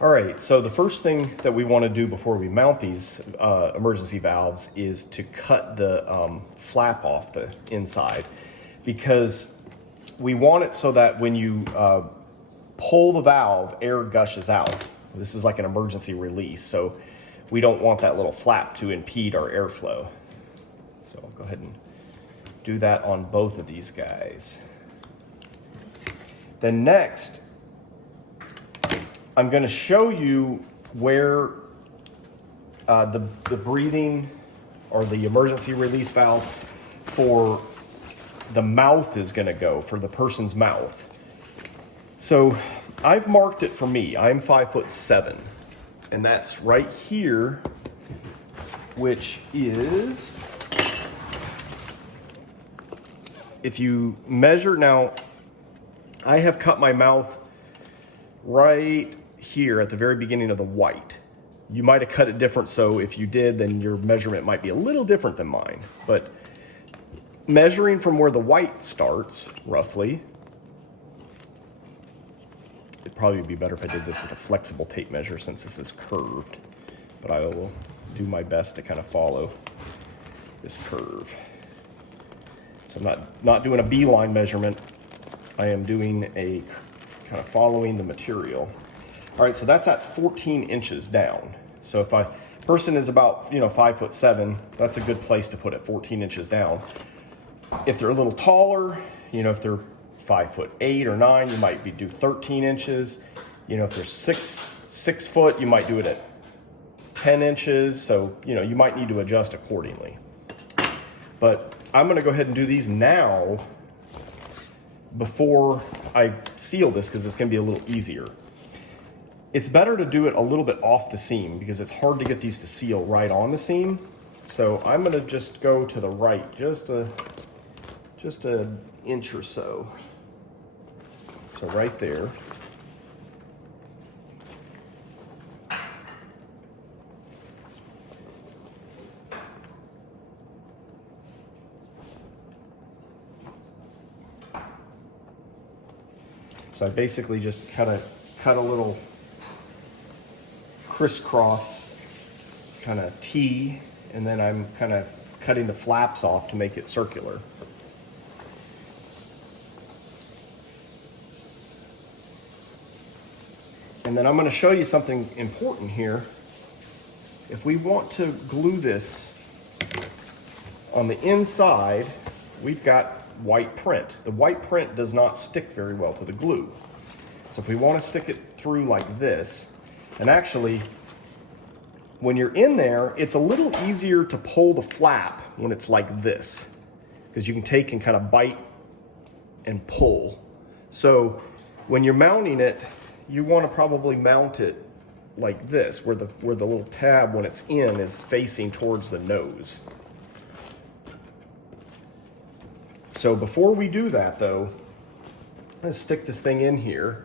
All right, so the first thing that we want to do before we mount these emergency valves is to cut the flap off the inside, because we want it so that when you pull the valve, air gushes out. This is like an emergency release, so we don't want that little flap to impede our airflow. So I'll go ahead and do that on both of these guys. Then next, I'm going to show you where the breathing or the emergency release valve for the mouth is going to go, for the person's mouth. So I've marked it for me. I'm 5'7", and that's right here, which is, if you measure now, I have cut my mouth right here at the very beginning of the white. You might have cut it different, so if you did, then your measurement might be a little different than mine. But measuring from where the white starts, roughly, it'd probably be better if I did this with a flexible tape measure since this is curved. But I will do my best to kind of follow this curve. So I'm not doing a beeline measurement. I am doing a kind of following the material. All right, so that's at 14 inches down. So if a person is about 5'7", that's a good place to put it, 14 inches down. If they're a little taller, if they're 5'8" or 9, you might do 13 inches. If they're six foot, you might do it at 10 inches. So you might need to adjust accordingly. But I'm going to go ahead and do these now before I seal this, because it's going to be a little easier. It's better to do it a little bit off the seam because it's hard to get these to seal right on the seam. So I'm going to just go to the right just an inch or so. So right there. So I basically just cut a little crisscross kind of T, and then I'm kind of cutting the flaps off to make it circular. And then I'm going to show you something important here. If we want to glue this on the inside, we've got white print. The white print does not stick very well to the glue. So if we want to stick it through like this, and actually when you're in there, it's a little easier to pull the flap when it's like this, because you can take and kind of bite and pull. So when you're mounting it, you want to probably mount it like this, where the little tab, when it's in, is facing towards the nose. So before we do that though, let's stick this thing in here.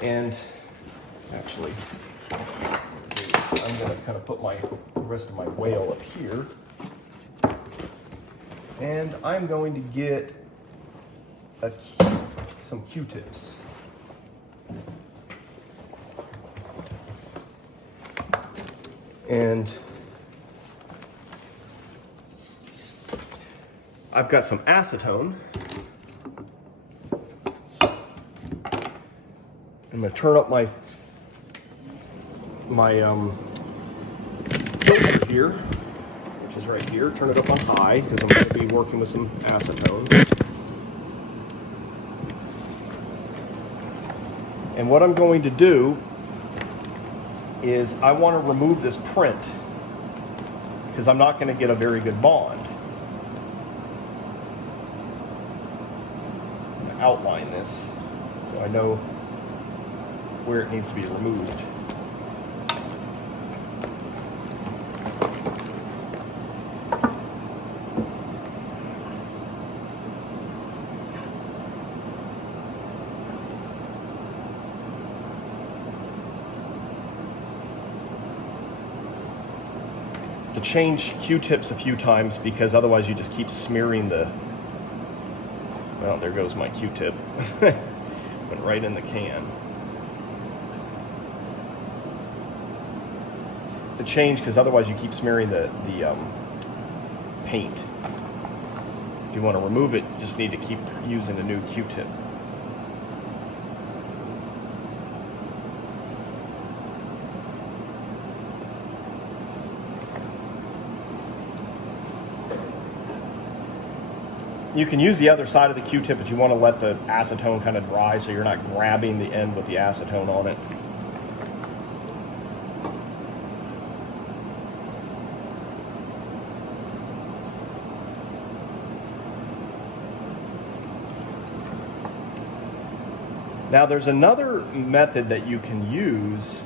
And actually, I'm going to kind of put the rest of my whale up here. And I'm going to get some Q-tips. And I've got some acetone. I'm going to turn up my filter here, which is right here. Turn it up on high because I'm going to be working with some acetone. And what I'm going to do is I want to remove this print because I'm not going to get a very good bond. I'm going to outline this so I know where it needs to be removed. To change Q-tips a few times because otherwise you just keep smearing the, well, there goes my Q-tip. Went right in the can. The change, because otherwise you keep smearing the paint. If you want to remove it, you just need to keep using a new Q-tip. You can use the other side of the Q-tip, but you want to let the acetone kind of dry so you're not grabbing the end with the acetone on it. Now there's another method that you can use,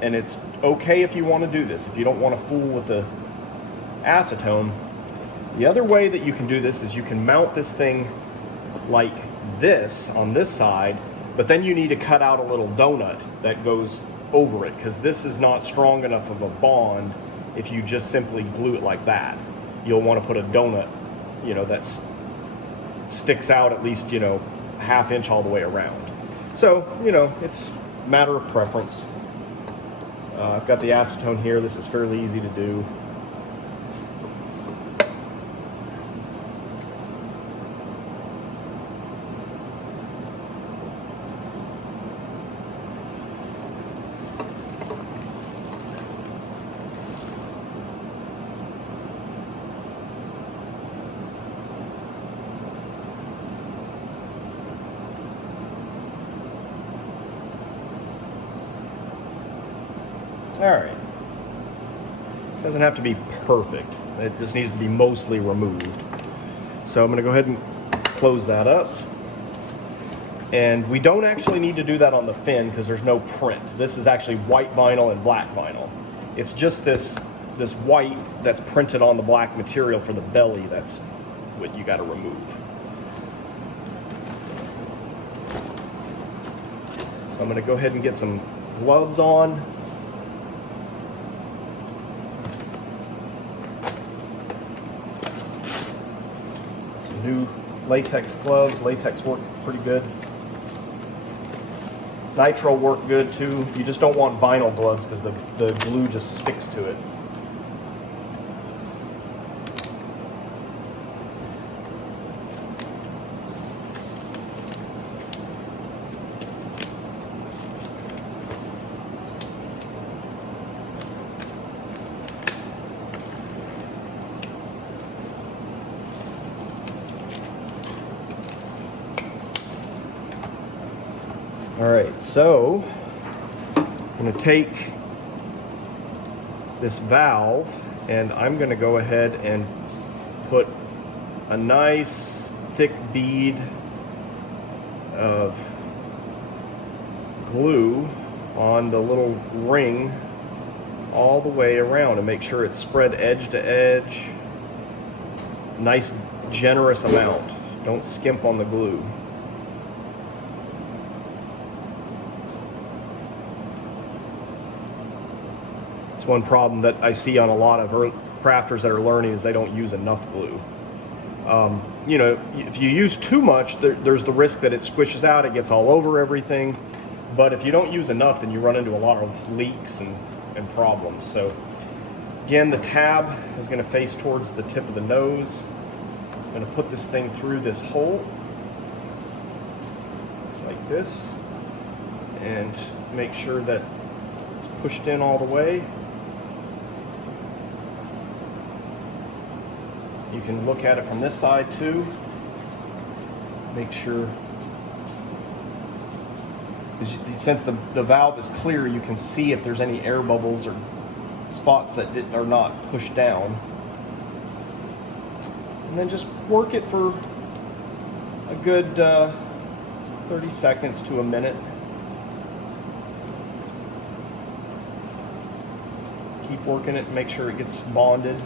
and it's okay if you want to do this, if you don't want to fool with the acetone. The other way that you can do this is you can mount this thing like this on this side, but then you need to cut out a little donut that goes over it, because this is not strong enough of a bond if you just simply glue it like that. You'll want to put a donut, you know, that sticks out at least, you know, a ½ inch all the way around. So, you know, it's a matter of preference. I've got the acetone here. This is fairly easy to do. All right. Doesn't have to be perfect. It just needs to be mostly removed. So I'm going to go ahead and close that up. And we don't actually need to do that on the fin because there's no print. This is actually white vinyl and black vinyl. It's just this white that's printed on the black material for the belly. That's what you got to remove. So I'm going to go ahead and get some gloves on. New latex gloves. Latex work pretty good. Nitrile work good too. You just don't want vinyl gloves because the glue just sticks to it. All right, so I'm going to take this valve and I'm going to go ahead and put a nice thick bead of glue on the little ring all the way around and make sure it's spread edge to edge. Nice generous amount. Don't skimp on the glue. It's one problem that I see on a lot of crafters that are learning is they don't use enough glue. You know, if you use too much, there's the risk that it squishes out, it gets all over everything. But if you don't use enough, then you run into a lot of leaks and problems. So again, the tab is going to face towards the tip of the nose. I'm going to put this thing through this hole like this and make sure that it's pushed in all the way. You can look at it from this side too. Make sure, since the valve is clear, you can see if there's any air bubbles or spots that are not pushed down. And then just work it for a good 30 seconds to a minute. Keep working it and make sure it gets bonded.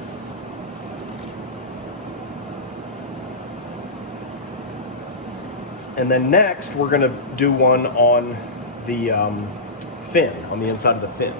And then next, we're going to do one on the fin, on the inside of the fin.